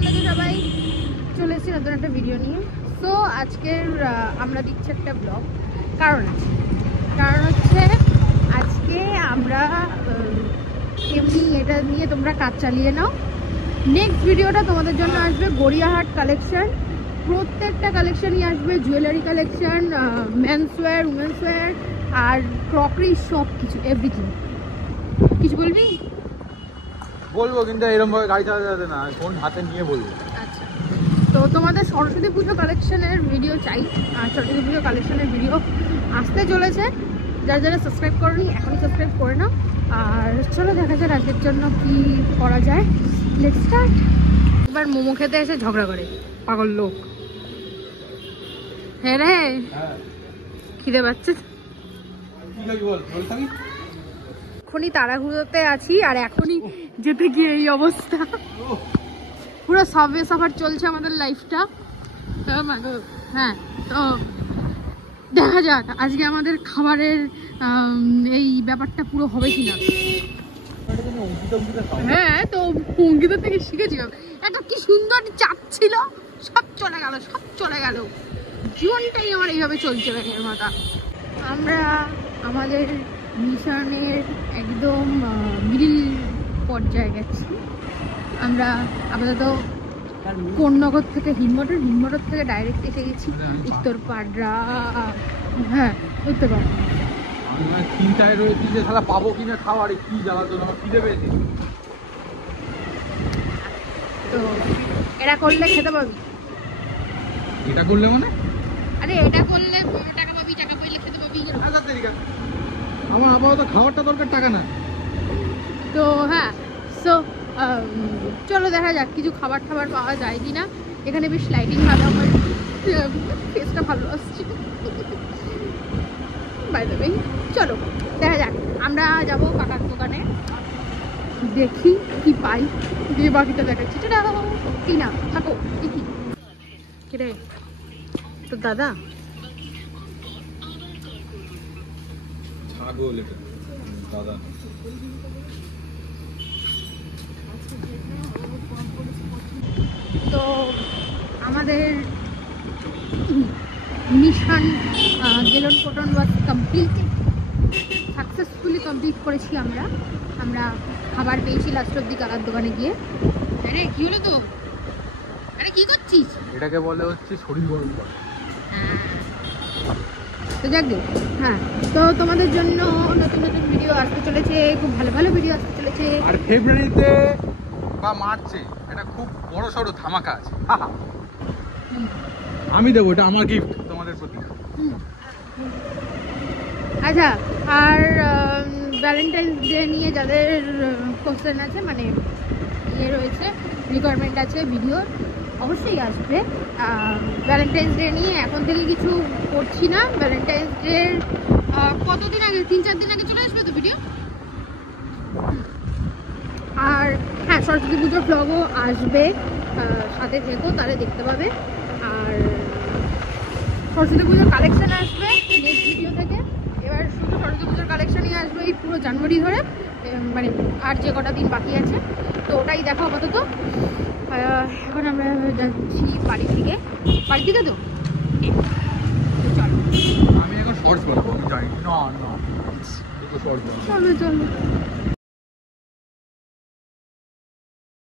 আমরা তো সবাই চলে এসেছি নতুন একটা ভিডিও নিয়ে। তো আজকের আমরা দিচ্ছি একটা ব্লগ, কারণ হচ্ছে আজকে আমরা এমনি এটা নিয়ে তোমরা কাজ চালিয়ে নাও। নেক্সট ভিডিওটা তোমাদের জন্য আসবে গড়িয়াহাট কালেকশন, প্রত্যেকটা কালেকশনই আসবে, জুয়েলারি কালেকশন, মেন্সওয়্যার, উমেন্সওয়্যার আর ক্রকারি, সব কিছু, এভরিথিং। কিছু বলবি? বলবো, কিন্তু এরকম ভাবে গাড়ি চালাতে যাবে না, ফোন হাতে নিয়ে বলবো। আচ্ছা, তো তোমাদের সরস্বতী পুজো কালেকশনের ভিডিও চাই, আর সরস্বতী পুজো কালেকশনের ভিডিও আসতে চলেছে। যারা যারা সাবস্ক্রাইব করোনি এখনই সাবস্ক্রাইব করে নাও। আর চলো দেখা যাক আজকের জন্য কি করা যায়। Let's start. এবার মোমো খেতে এসে ঝগড়া করে পাগল লোক। হ্যাঁ রে, খিদে পাচ্ছে। এখনই তাড়াহুড়োতে আছি, আর এখনই যেতে গিয়ে এই অবস্থা। পুরো সাবওয়ে সাফার চলছে আমাদের লাইফটা। হ্যাঁ, তো দেখা যাক আজকে আমাদের খাবারের এই ব্যাপারটা পুরো হবে কিনা। হ্যাঁ, তো অঙ্কিতার থেকে শিখেছি। একটা কি সুন্দর চাপ ছিল, সব চলে গেল, সব চলে গেল। জীবনটাই আমার এইভাবে চলছে ব্যাগের মাথা। আমরা আমাদের মিশনের একদম মিডিল পর্যায়ে গেছি। আমরা আপাতত কোন্নগর থেকে হিমমটর থেকে ডাইরেক্ট এসে গেছি উত্তরপাড়া। হ্যাঁ, উত্তরপাড়া। চিন্তায় রয়েছি যে শালা পাবো কিনা খাবার, কি জ্বালা তো আমার খিদে পেয়েছে। তো এটা করলে খেতে পাবি। এটা করলে মানে? আরে এটা করলে টাকা পাবি, টাকা পাইলে খেতে পাবি। আমার আপাতত খাবারটা দরকার, টাকা না। তো হ্যাঁ, সো চলো দেখা যাক কিছু খাবার টাবার পাওয়া যায় কিনা। এখানে বেশ লাইটিং ভালো, আমার ফেসটা ভালো আসছে। বাই দ্য ওয়ে, চলো দেখা যাক। আমরা যাবো কাকার দোকানে, দেখি কি পাই, দিয়ে বাকিটা দেখাচ্ছি। কি না থাকো, দেখি রে তো দাদা। দাদা তো আমাদের মিশন গেলন কটন ওয়ার্ক সাকসেসফুলি কমপ্লিট করেছি। আমরা খাবার পেয়েছি লাস্ট অব্দি কাকার দোকানে গিয়ে। আরে কি হলো তো? আরে কি করছিস? এটাকে বলে হচ্ছে শরীর গরম করা। তো যাক গে, হ্যাঁ, তো তোমাদের জন্য নতুন নতুন ভিডিও আসতে চলেছে, খুব ভালো ভালো ভিডিও আসতে চলেছে। আর ফেব্রুয়ারিতে বা মার্চে এটা খুব বড় সড়ো ধামাকা আছে। আমি দেবো, এটা আমার গিফট তোমাদের প্রতি। আচ্ছা, আর ভ্যালেন্টাইন্স ডে নিয়ে যাদের কোশ্চেন আছে, মানে ইয়ে রয়েছে, রিকোয়ারমেন্ট আছে ভিডিওর, অবশ্যই আসবে। ভ্যালেন্টাইন্স ডে নিয়ে এখন থেকে কিছু করছি না। ভ্যালেন্টাইন্স ডে কতদিন আগে, 3-4 দিন আগে চলে আসবে তো ভিডিও। আর হ্যাঁ, সরস্বতী পুজোর ব্লগও আসবে, সাথে থেকো, তাহলে দেখতে পাবে। আর সরস্বতী পুজোর কালেকশন আসবে নেক্সট ভিডিও থেকে। এবার শুধু সরস্বতী পুজোর কালেকশনই আসবে এই পুরো জানুয়ারি ধরে, মানে আর যে কটা দিন বাকি আছে, তো ওটাই দেখো আপাতত। এখন আমরা যাচ্ছি বাড়ি থেকে তো চলো। আমি এখন শর্টস বলবো, আমি জানি না, চলো।